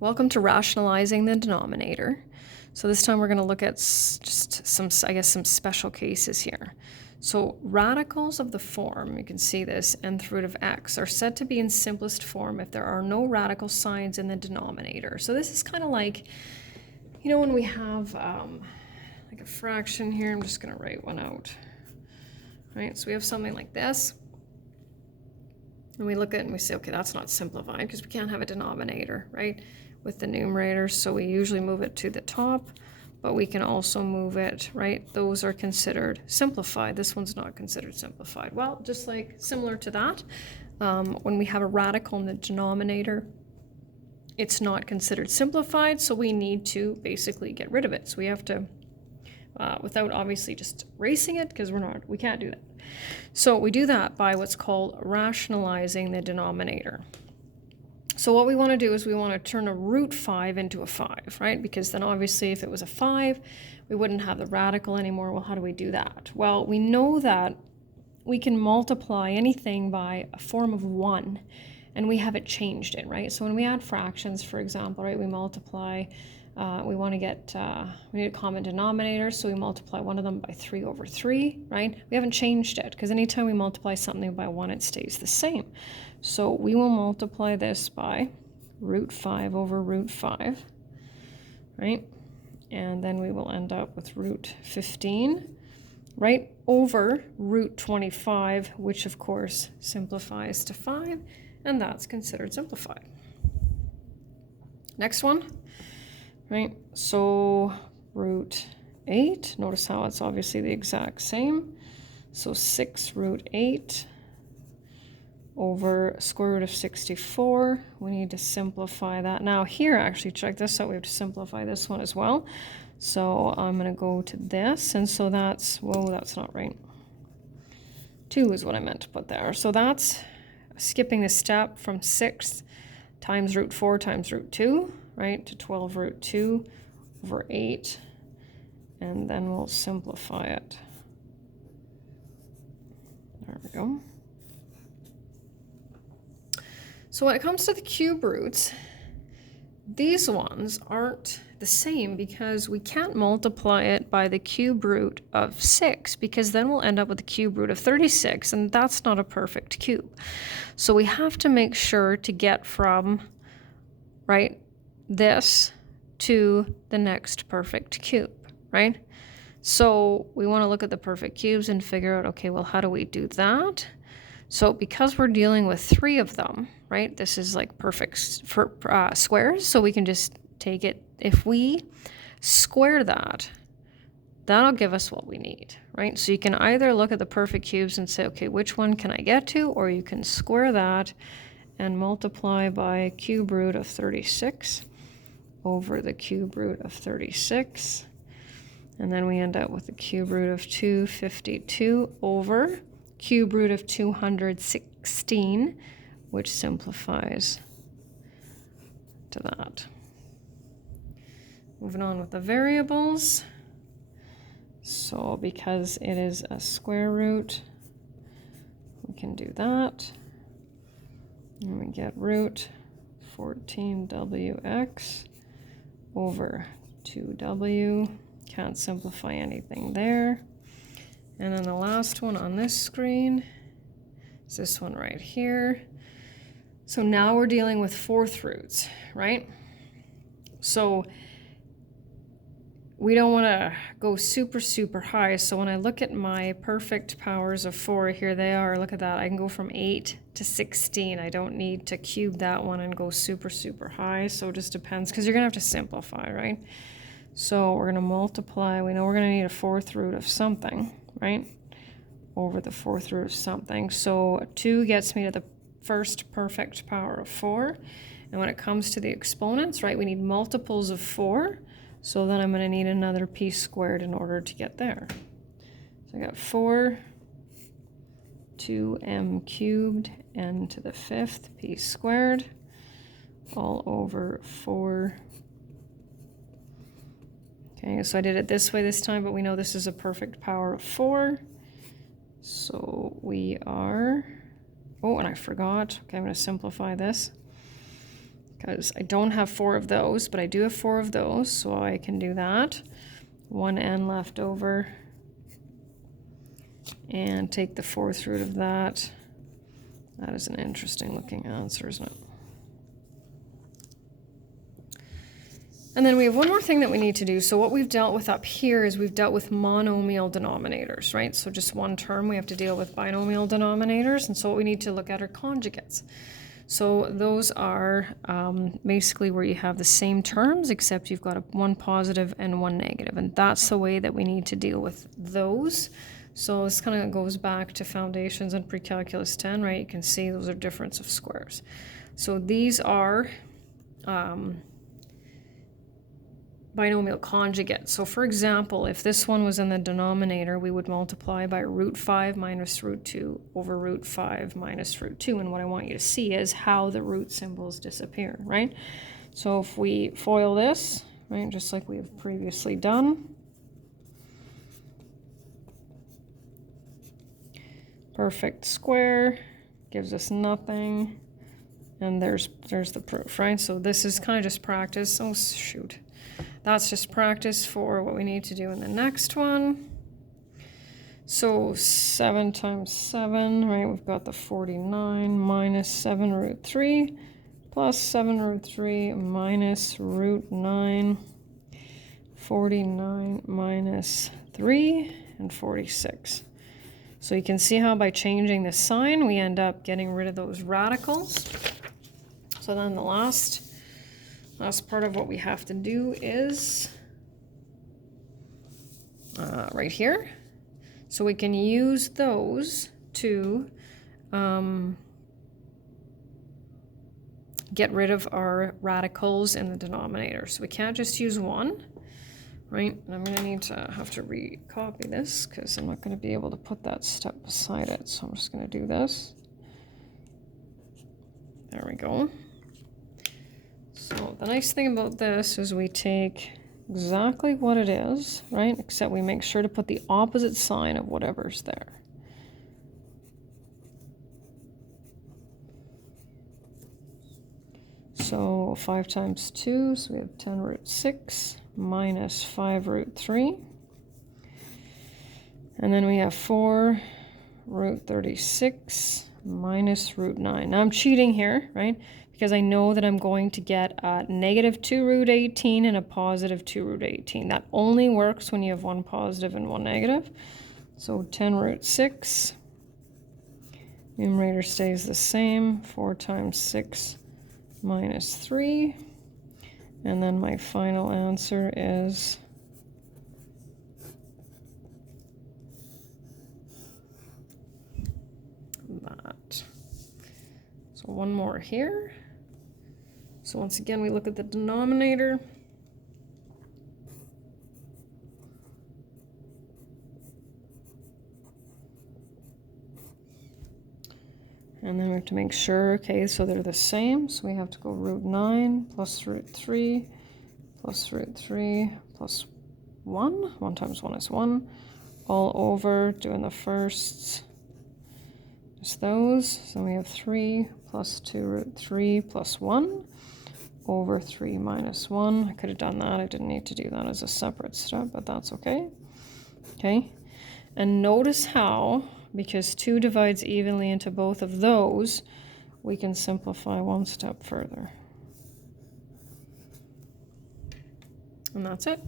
Welcome to Rationalizing the Denominator. So this time we're going to look at just some special cases here. So radicals of the form, you can see this, nth root of x, are said to be in simplest form if there are no radical signs in the denominator. So this is kind of like, when we have like a fraction here, I'm just going to write one out. Right, so we have something like this. And we look at it and we say, okay, that's not simplified because we can't have a denominator, right, with the numerator. So we usually move it to the top, but we can also move it, right? Those are considered simplified. This one's not considered simplified. Well, just like similar to that, when we have a radical in the denominator, it's not considered simplified. So we need to basically get rid of it. So we have to, without obviously just erasing it, because we can't do that. So we do that by what's called rationalizing the denominator. So what we want to do is we want to turn a root 5 into a 5, right? Because then obviously if it was a 5, we wouldn't have the radical anymore. Well, how do we do that? Well, we know that we can multiply anything by a form of 1, and we haven't changed it, right? So when we add fractions, for example, right, we multiply, we want to get, we need a common denominator, so we multiply one of them by 3 over 3, right? We haven't changed it, because anytime we multiply something by 1, it stays the same. So we will multiply this by root 5 over root 5, right? And then we will end up with root 15, right, over root 25, which of course simplifies to 5, and that's considered simplified. Next one, right, so root 8, notice how it's obviously the exact same. So 6 root 8 over square root of 64. We need to simplify that. Now here, actually, check this out. We have to simplify this one as well. So I'm going to go to this. And so that's, whoa, that's not right. 2 is what I meant to put there. So that's skipping the step from 6 times root 4 times root 2, right, to 12 root 2 over 8. And then we'll simplify it. There we go. So when it comes to the cube roots, these ones aren't the same because we can't multiply it by the cube root of 6, because then we'll end up with the cube root of 36, and that's not a perfect cube. So we have to make sure to get from, right, this to the next perfect cube, right? So we want to look at the perfect cubes and figure out, okay, well, how do we do that? So because we're dealing with 3 of them, right, this is like perfect squares, so we can just take it. If we square that, that'll give us what we need, right? So you can either look at the perfect cubes and say, okay, which one can I get to? Or you can square that and multiply by cube root of 36 over the cube root of 36. And then we end up with the cube root of 252 over cube root of 216, which simplifies to that. Moving on with the variables. So because it is a square root, we can do that. And we get root 14wx over 2w. Can't simplify anything there. And then the last one on this screen is this one right here. So now we're dealing with 4th roots, right? So we don't want to go super, super high. So when I look at my perfect powers of 4, here they are. Look at that. I can go from 8 to 16. I don't need to cube that one and go super, super high. So it just depends, because you're going to have to simplify, right? So we're going to multiply. We know we're going to need a 4th root of something, right, over the 4th root of something. So 2 gets me to the first perfect power of 4. And when it comes to the exponents, right, we need multiples of 4. So then I'm going to need another p squared in order to get there. So I got 4, 2m cubed, n to the 5th, p squared, all over 4. Okay, so I did it this way this time, but we know this is a perfect power of 4. So we are, oh, and I forgot. Okay, I'm going to simplify this. because I don't have 4 of those, but I do have 4 of those, so I can do that. 1n left over, and take the 4th root of that. That is an interesting looking answer, isn't it? And then we have one more thing that we need to do. So what we've dealt with up here is we've dealt with monomial denominators, right? So just one term, we have to deal with binomial denominators. And so what we need to look at are conjugates. So those are basically where you have the same terms, except you've got one positive and one negative. And that's the way that we need to deal with those. So this kind of goes back to foundations and pre-calculus 10, right? You can see those are difference of squares. So these are binomial conjugates. So for example, if this one was in the denominator, we would multiply by root 5 minus root 2 over root 5 minus root 2. And what I want you to see is how the root symbols disappear, right? So if we FOIL this, right, just like we have previously done, perfect square gives us nothing, and there's the proof, right? So this is kind of just practice. Oh shoot. That's just practice for what we need to do in the next one. So 7 times 7, right? We've got the 49 minus 7 root 3 plus 7 root 3 minus root 9. 49 minus 3 and 46. So you can see how by changing the sign, we end up getting rid of those radicals. So then the last part of what we have to do is right here. So we can use those to get rid of our radicals in the denominator. So we can't just use one, right? And I'm going to have to recopy this because I'm not going to be able to put that step beside it. So I'm just going to do this. There we go. So the nice thing about this is we take exactly what it is, right? Except we make sure to put the opposite sign of whatever's there. So 5 times 2, so we have 10 root 6 minus 5 root 3. And then we have 4 root 36 minus root 9. Now I'm cheating here, right? Because I know that I'm going to get a negative 2 root 18 and a positive 2 root 18. That only works when you have one positive and one negative. So 10 root 6. Numerator stays the same. 4 times 6 minus 3. And then my final answer is that. So one more here. So once again, we look at the denominator. And then we have to make sure, okay, so they're the same. So we have to go root 9 plus root 3 plus root 3 plus 1. 1 times 1 is 1. All over, doing the firsts. Just those. So we have 3 plus 2 root 3 plus 1 over 3 minus 1. I could have done that. I didn't need to do that as a separate step, but that's okay. Okay. And notice how, because 2 divides evenly into both of those, we can simplify one step further. And that's it.